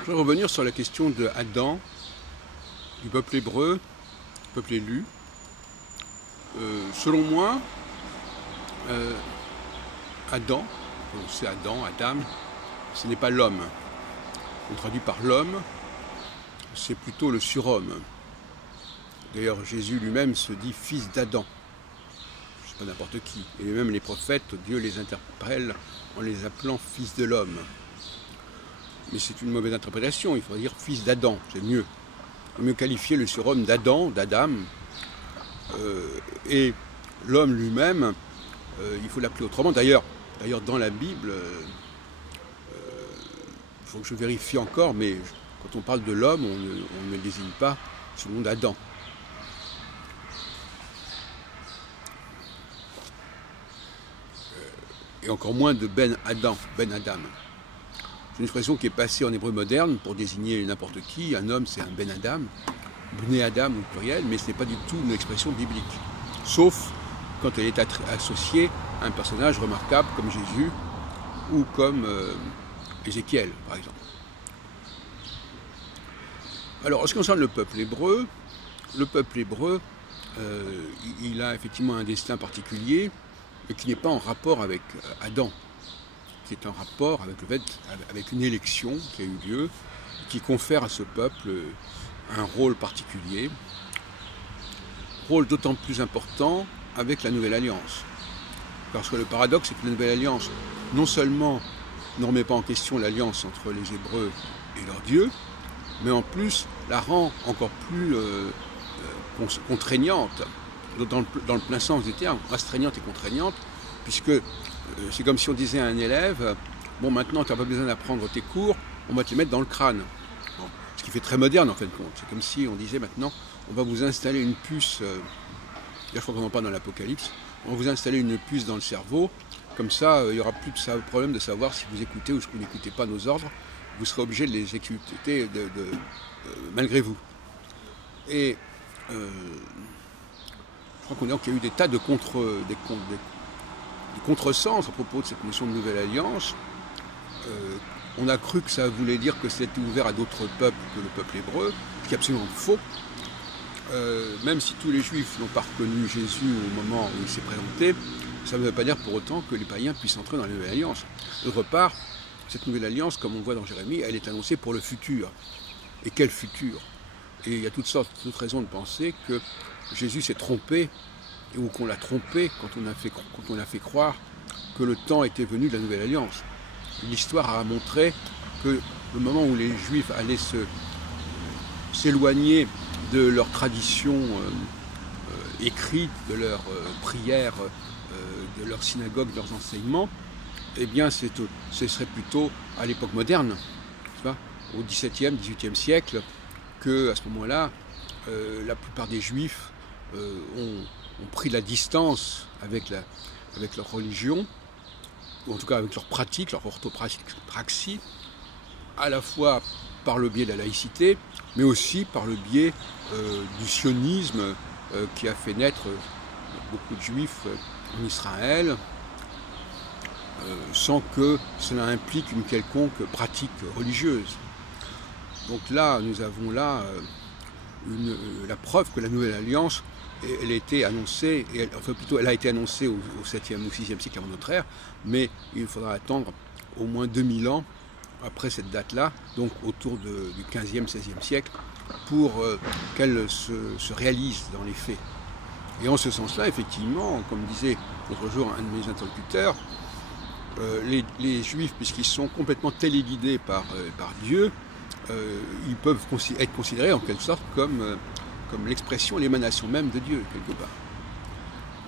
Je voudrais revenir sur la question de Adam, du peuple hébreu, du peuple élu. Selon moi, Adam, c'est Adam, ce n'est pas l'homme. On traduit par l'homme, c'est plutôt le surhomme. D'ailleurs, Jésus lui-même se dit fils d'Adam. Je ne sais pas n'importe qui. Et même les prophètes, Dieu les interpelle en les appelant fils de l'homme. Mais c'est une mauvaise interprétation, il faudrait dire fils d'Adam, c'est mieux. Il faut mieux qualifier le surhomme d'Adam, et l'homme lui-même, il faut l'appeler autrement. D'ailleurs, dans la Bible, il faut que je vérifie encore, mais quand on parle de l'homme, on ne désigne pas sous le nom d'Adam. Et encore moins de Ben Adam. C'est une expression qui est passée en hébreu moderne pour désigner n'importe qui. Un homme, c'est un Ben Adam, Bnei Adam au pluriel, mais ce n'est pas du tout une expression biblique. Sauf quand elle est associée à un personnage remarquable comme Jésus ou comme Ézéchiel, par exemple. Alors, en ce qui concerne le peuple hébreu, il a effectivement un destin particulier, mais qui n'est pas en rapport avec Adam, qui est en rapport avec une élection qui a eu lieu, qui confère à ce peuple un rôle particulier, rôle d'autant plus important avec la Nouvelle Alliance. Parce que le paradoxe, c'est que la Nouvelle Alliance, non seulement ne remet pas en question l'alliance entre les Hébreux et leur Dieu, mais en plus la rend encore plus contraignante, dans le plein sens du terme, astreignante et contraignante, puisque c'est comme si on disait à un élève, bon, maintenant tu n'as pas besoin d'apprendre tes cours, on va te les mettre dans le crâne. Bon, ce qui fait très moderne en fin de compte. C'est comme si on disait maintenant, on va vous installer une puce, je crois qu'on en parle dans l'Apocalypse, on va vous installer une puce dans le cerveau, comme ça il n'y aura plus de problème de savoir si vous écoutez ou si vous n'écoutez pas nos ordres, vous serez obligé de les exécuter malgré vous. Et je crois qu'il y a eu des tas de contresens à propos de cette notion de nouvelle alliance. On a cru que ça voulait dire que c'était ouvert à d'autres peuples que le peuple hébreu, ce qui est absolument faux. Même si tous les juifs n'ont pas reconnu Jésus au moment où il s'est présenté, ça ne veut pas dire pour autant que les païens puissent entrer dans la nouvelle alliance. D'autre part, cette nouvelle alliance, comme on voit dans Jérémie, elle est annoncée pour le futur. Et quel futur? Et il y a toutes raisons de penser que Jésus s'est trompé, ou qu'on l'a trompé quand on a fait croire que le temps était venu de la Nouvelle Alliance. L'histoire a montré que le moment où les Juifs allaient s'éloigner de leur tradition écrite, de leurs prières, de leur synagogue, de leurs enseignements, eh bien ce serait plutôt à l'époque moderne, au XVIIe, XVIIIe siècle, que à ce moment-là, la plupart des Juifs ont pris la distance avec leur religion, ou en tout cas avec leur pratique, leur orthopraxie, à la fois par le biais de la laïcité, mais aussi par le biais du sionisme qui a fait naître beaucoup de Juifs en Israël, sans que cela implique une quelconque pratique religieuse. Donc là, nous avons la preuve que la Nouvelle Alliance, elle a été annoncée, elle a été annoncée au 7e ou 6e siècle avant notre ère, mais il faudra attendre au moins 2000 ans après cette date-là, donc autour du 15e, 16e siècle, pour qu'elle se réalise dans les faits. Et en ce sens-là, effectivement, comme disait l'autre jour un de mes interlocuteurs, les Juifs, puisqu'ils sont complètement téléguidés par Dieu, ils peuvent être considérés en quelque sorte comme l'expression, l'émanation même de Dieu, quelque part.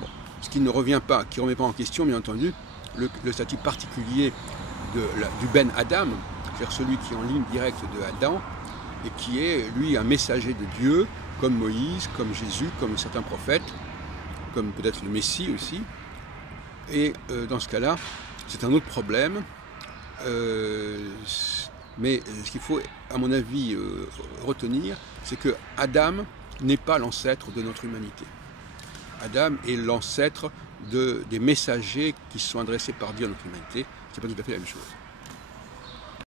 Bon. Ce qui ne remet pas en question, bien entendu, le statut particulier du Ben Adam, c'est-à-dire celui qui est en ligne directe de Adam, et qui est, lui, un messager de Dieu, comme Moïse, comme Jésus, comme certains prophètes, comme peut-être le Messie aussi. Et dans ce cas-là, c'est un autre problème. Mais ce qu'il faut, à mon avis, retenir, c'est que Adam n'est pas l'ancêtre de notre humanité. Adam est l'ancêtre des messagers qui sont adressés par Dieu à notre humanité. Ce n'est pas tout à fait la même chose.